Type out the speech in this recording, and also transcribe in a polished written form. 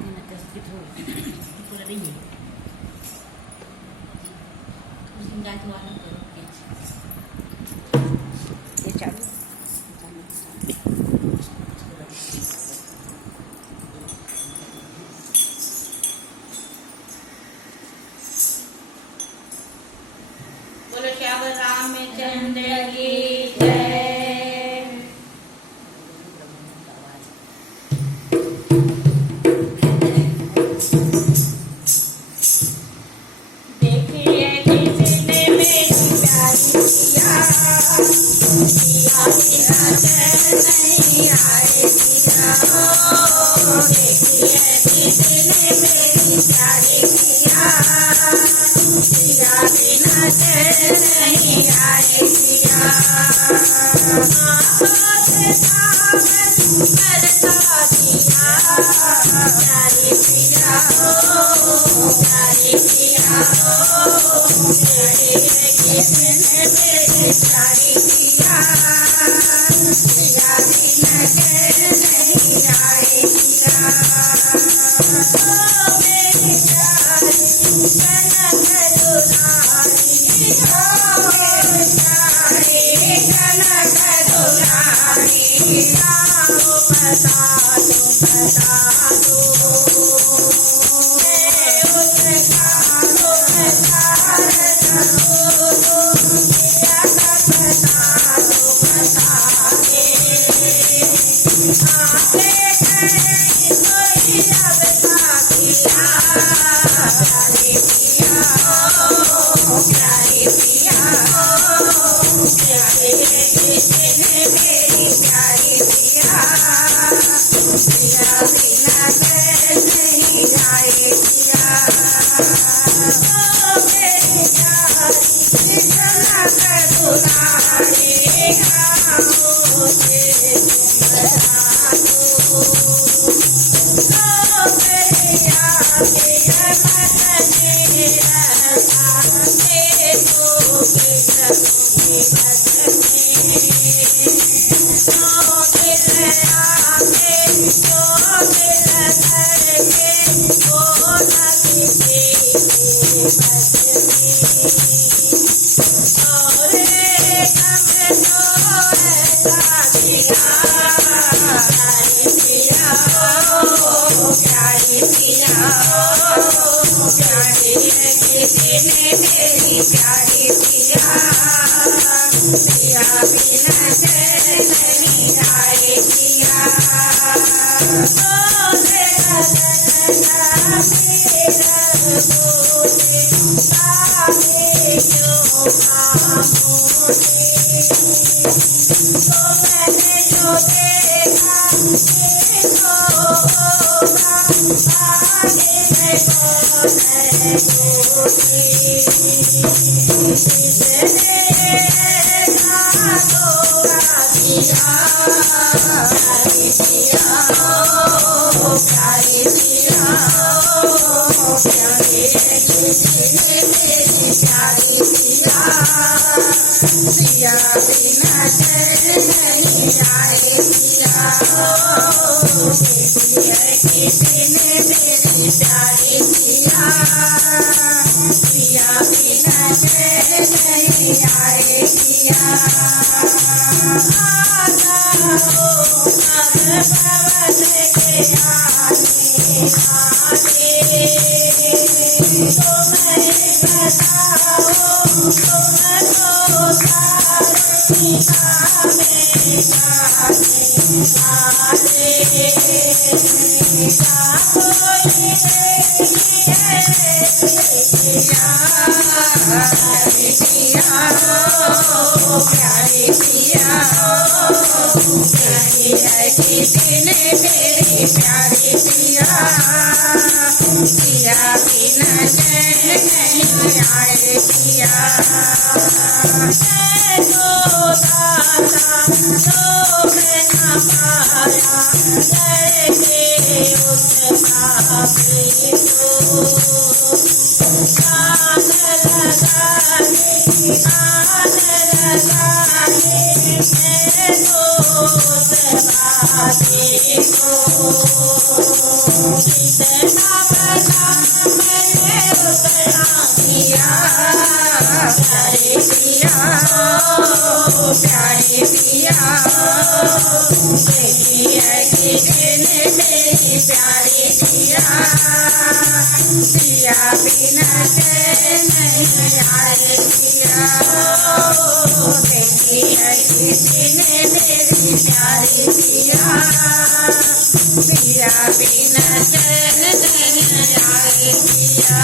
นี่นะจะปิดหูคุณได้ยินคุณยายทวารนั่นเองเดี๋ยวจับबोलो श्याम रामचंद्र की जय। देखिए जिसने मेरी प्यारी पिया पिया बिना चैन नहीं आए पिया देखिए जिसने मेरी प्यारी पिया पिया बिना चैन नहीं आए पिया आँखों से सावन बरसा दिया प्यारी पिया प्यारी पिया किसने मेरी प्यारी पिया पिया बिना चैन नहीं आए पिया मेरी प्यारी कनक दुलारी मेरी प्यारी कनक दुलारी आओ बता दो उसका प्यारे पिया देखिए कि दिन मेरी प्यारी पिया पिया बिना चैन नहीं आए पिया देखिए कि दिन मेरी प्यारी पिया पिया बिना चैन नहीं आए पिया।